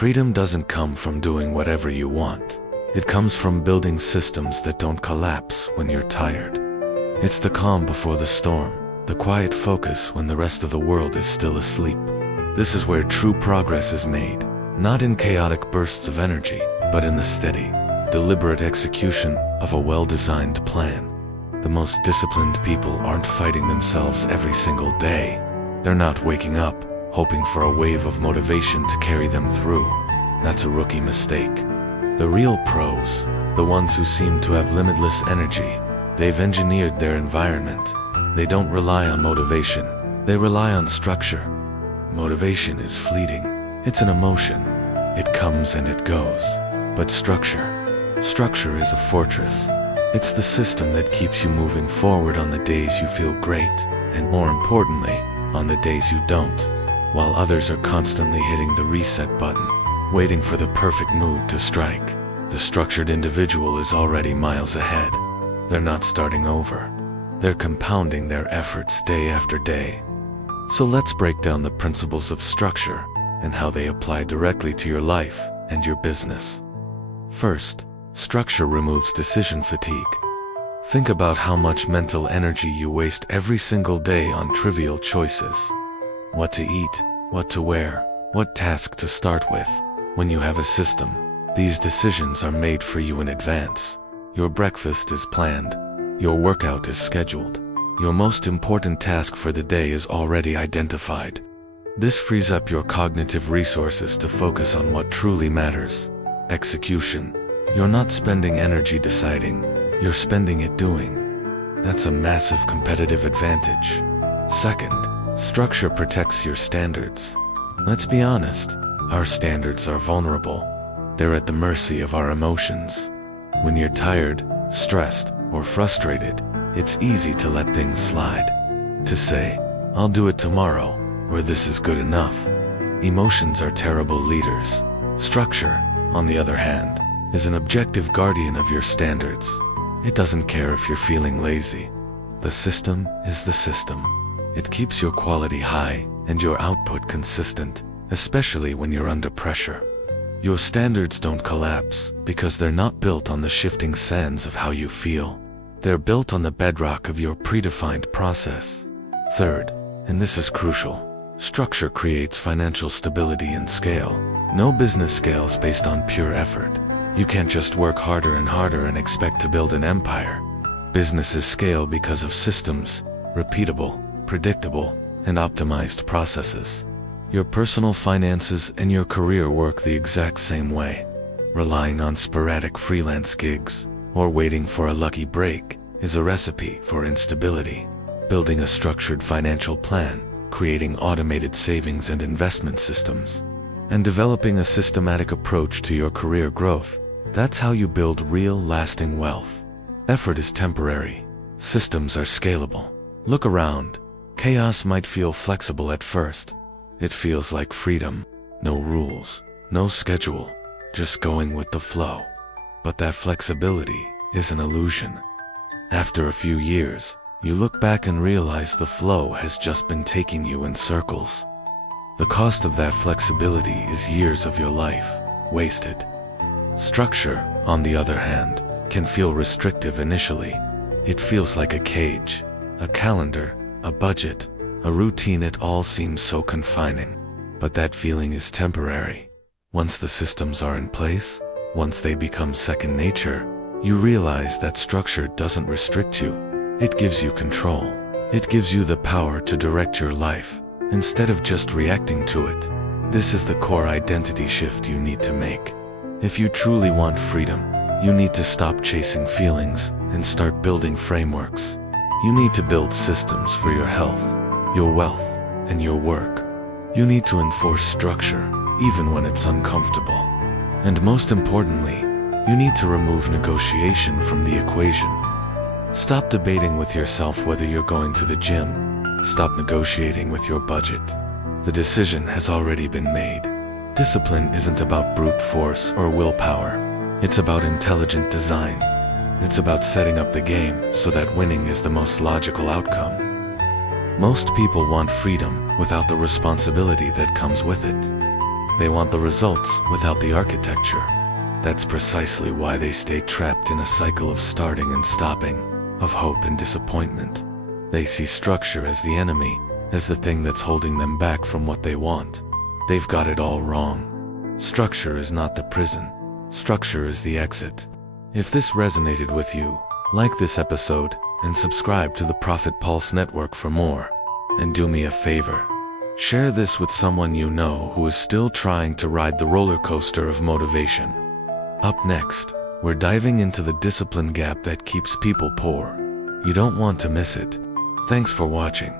Freedom doesn't come from doing whatever you want. It comes from building systems that don't collapse when you're tired. It's the calm before the storm, the quiet focus when the rest of the world is still asleep. This is where true progress is made, not in chaotic bursts of energy, but in the steady, deliberate execution of a well-designed plan. The most disciplined people aren't fighting themselves every single day. They're not waking up, hoping for a wave of motivation to carry them through. That's a rookie mistake. The real pros, the ones who seem to have limitless energy, they've engineered their environment. They don't rely on motivation, they rely on structure. Motivation is fleeting. It's an emotion. It comes and it goes. But structure is a fortress. It's the system that keeps you moving forward on the days you feel great, and more importantly, on the days you don't. While others are constantly hitting the reset button, waiting for the perfect mood to strike, the structured individual is already miles ahead. They're not starting over. They're compounding their efforts day after day. So let's break down the principles of structure and how they apply directly to your life and your business. First, structure removes decision fatigue. Think about how much mental energy you waste every single day on trivial choices. What to eat, what to wear, what task to start with. When you have a system, these decisions are made for you in advance. Your breakfast is planned. Your workout is scheduled. Your most important task for the day is already identified. This frees up your cognitive resources to focus on what truly matters: execution. You're not spending energy deciding, you're spending it doing. That's a massive competitive advantage. Second, structure protects your standards. Let's be honest, our standards are vulnerable. They're at the mercy of our emotions. When you're tired, stressed, or frustrated, it's easy to let things slide. To say, "I'll do it tomorrow," or "this is good enough." Emotions are terrible leaders. Structure, on the other hand, is an objective guardian of your standards. It doesn't care if you're feeling lazy. The system is the system. It keeps your quality high and your output consistent, especially when you're under pressure. Your standards don't collapse because they're not built on the shifting sands of how you feel. They're built on the bedrock of your predefined process. Third, and this is crucial, structure creates financial stability and scale. No business scales based on pure effort. You can't just work harder and harder and expect to build an empire. Businesses scale because of systems, repeatable, predictable, and optimized processes. Your personal finances and your career work the exact same way. Relying on sporadic freelance gigs or waiting for a lucky break is a recipe for instability. Building a structured financial plan, creating automated savings and investment systems, and developing a systematic approach to your career growth, that's how you build real, lasting wealth. Effort is temporary. Systems are scalable. Look around. Chaos might feel flexible at first. It feels like freedom. No rules, no schedule, just going with the flow. But that flexibility is an illusion. After a few years, you look back and realize the flow has just been taking you in circles. The cost of that flexibility is years of your life, wasted. Structure, on the other hand, can feel restrictive initially. It feels like a cage, a calendar, a budget, a routine. It all seems so confining. But that feeling is temporary. Once the systems are in place, once they become second nature, you realize that structure doesn't restrict you. It gives you control. It gives you the power to direct your life, instead of just reacting to it. This is the core identity shift you need to make. If you truly want freedom, you need to stop chasing feelings and start building frameworks. You need to build systems for your health, your wealth, and your work. You need to enforce structure, even when it's uncomfortable. And most importantly, you need to remove negotiation from the equation. Stop debating with yourself whether you're going to the gym. Stop negotiating with your budget. The decision has already been made. Discipline isn't about brute force or willpower. It's about intelligent design. It's about setting up the game so that winning is the most logical outcome. Most people want freedom without the responsibility that comes with it. They want the results without the architecture. That's precisely why they stay trapped in a cycle of starting and stopping, of hope and disappointment. They see structure as the enemy, as the thing that's holding them back from what they want. They've got it all wrong. Structure is not the prison. Structure is the exit. If this resonated with you, like this episode and subscribe to the Profit Pulse Network for more. And do me a favor. Share this with someone you know who is still trying to ride the roller coaster of motivation. Up next, we're diving into the discipline gap that keeps people poor. You don't want to miss it. Thanks for watching.